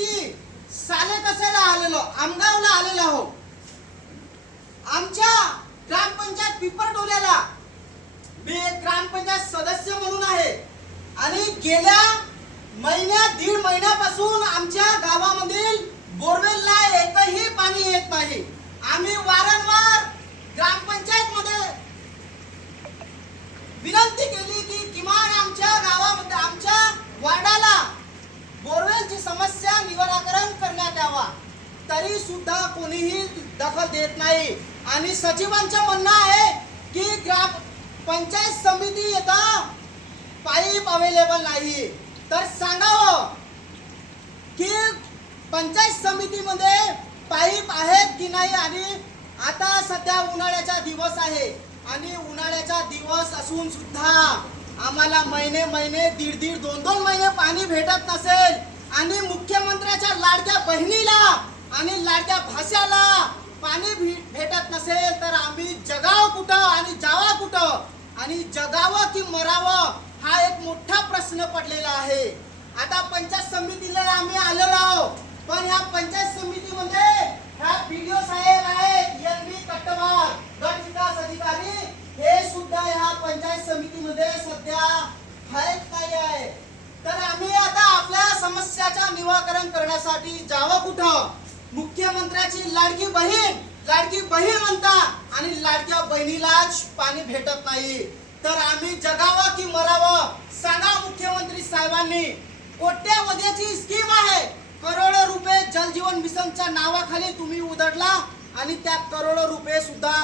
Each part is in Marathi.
समिती साले कशाला आलेलो, आमगावला आलेलो आहो. आमच्या ग्रामपंचायत पिपरटोल्याला मी एक ग्रामपंचायत सदस्य म्हणून आहे आणि गेल्या दीड महिन्यापासून आमच्या गावामधील बोरवेलला एकही पाणी येत नाही. आम्ही वारंवार ग्रामपंचायत मध्ये विनंती केली की किमान आमच्या गावामध्ये आमच्या वार्डाला बोरवेलची समस्या निराकरण करण्यात यावा, तरी सुद्धा कोणीही दखल देत नाही. आणि सचिवांचं म्हणणं आहे की ग्राम पंचायत समिती येता पाईप अवेलेबल नाही. तर सांगावं की पंचायत समितीमध्ये पाईप आहेत की नाही. आणि आता सध्या उन्हाळ्याचा दिवस आहे आणि उन्हाळ्याचा दिवस असून सुद्धा आम्हाला महिने दीड दोन महिने पाणी भेटत नसेल आणि मुख्यमंत्र्याच्या लाडक्या बहिणीला आणि लाडक्या भाषाला पाणी भेटत नसेल तर आम्ही जगाव कुठं आणि जावा कुठं आणि जगावं की मरावं हा एक मोठा प्रश्न पडलेला आहे. आता पंचायत समितीला आम्ही आलेलो आहोत, पण ह्या पंचायत समितीमध्ये ह्या बीडीओ साहेब आहेत, एनबी कट्टवार गट विकास अधिकारी, हे सुद्धा ह्या पंचायत समितीमध्ये सध्या आहेत नाही आहे. तर आम्ही आता आपल्या समस्याचा निराकरण करण्यासाठी जावं कुठं. मुख्यमंत्र्याची लाडकी बहीण म्हणता आणि लाडक्या बहिणीलाच पाणी भेटत नाही. तर आम्ही जगावं की मरावं सांगा मुख्यमंत्री साहेबांनी. कोट्यावधीची स्कीम आहे, करोडो रुपये जल जीवन मिशनच्या नावाखाली तुम्ही उधळला आणि त्या करोडो रुपये सुद्धा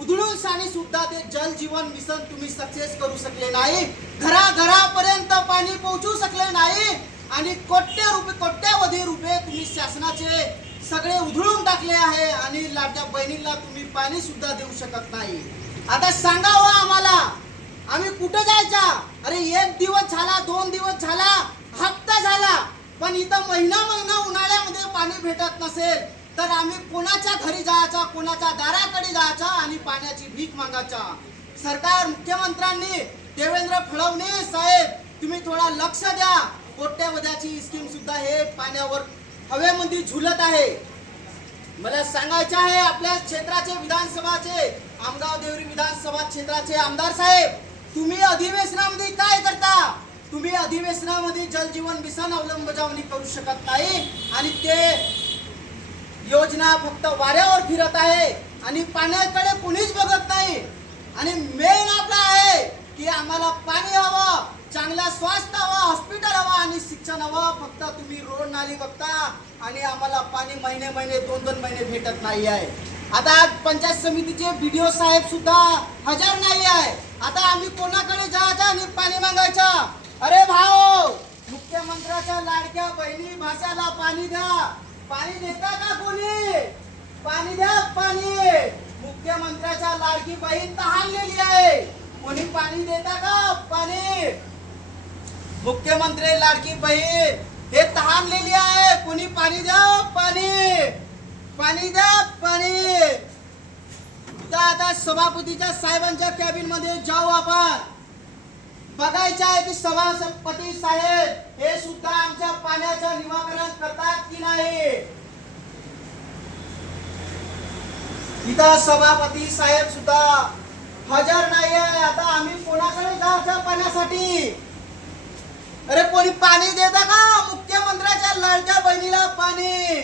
उधळून सुद्धा ते जल जीवन मिशन तुम्ही सक्सेस करू शकले नाही. घराघरापर्यंत पाणी पोहोचू शकले नाही आणि कोट्यावधी रुपये तुम्ही शासनाचे सगळे उधळून टाकले आहे आणि लाडक्या बहिणीला तुम्ही पाणी सुद्धा देऊ शकत नाही. आता सांगावं आम्हाला, आम्ही कुठे जायचा. अरे एक दिवस झाला, 2 दिवस झाला, हप्ता झाला, पण इथं महिना उन्हाळ्यामध्ये पाणी भेटत नसेल तर आम्ही कोणाच्या घरी जायचा, कोणाच्या दाराकडे जायचा आणि पाण्याची भीक मागायचा. सरकार मुख्यमंत्र्यांनी देवेंद्र फडणवीस साहेब तुम्ही थोडा लक्ष द्या. कोट्यावधीची स्कीम सुद्धा हे पाण्यावर हवेमध्ये झुलत आहे. मला सांगायचे आहे आपल्या क्षेत्राचे विधानसभाचे आमगाव देवरी विधानसभा क्षेत्राचे आमदार साहेब, तुम्ही अधिवेशनामध्ये काय करता. तुम्ही अधिवेशनामध्ये जल जीवन मिशन अंमलबजावणी करू शकत नाही आणि ते योजना फक्त वाऱ्यावर फिरत आहे आणि पाण्याकडे कोणीच बघत नाही. आणि मेन आपला आहे की आम्हाला पाणी हवं, चांगला स्वास्थ्य हवं, हॉस्पिटल हवं आणि शिक्षण हवं. फक्त तुम्ही रोड नाली बघता आणि आम्हाला पाणी महिने 2 महिने भेटत नाही आहे. आता पंचायत समितीचे बीडीओ साहेब सुद्धा हजर नाही आहे. आता आम्ही कोणाकडे जायचं आणि पाणी मागायचं. अरे भाऊ, मुख्यमंत्र्याच्या लाडक्या बहिणी भाषाला पाणी द्या. पाणी देता का कोणी. पाणी द्या पाणी. मुख्यमंत्र्याच्या लाडकी बहीण तहानलेली आहे, कोणी पाणी देता का पाणी. मुख्यमंत्री लाडकी बहीण हे तहानलेली आहे, कोणी पाणी द्या पाणी. पाणी द्या पाणी. आता सभापतीच्या साहेबांच्या कॅबिन मध्ये जाऊ आपण. बघायचं आहे की सभापती साहेब हे सुद्धा आमच्या पाण्याचं निराकरण करतात की नाही. इथं सभापती साहेब सुद्धा हजर नाही आहे. आता आम्ही कोणाकडे जायचं पाण्यासाठी. अरे कोणी पाणी देता का मुख्यमंत्र्याच्या लाडक्या बहिणीला पाणी.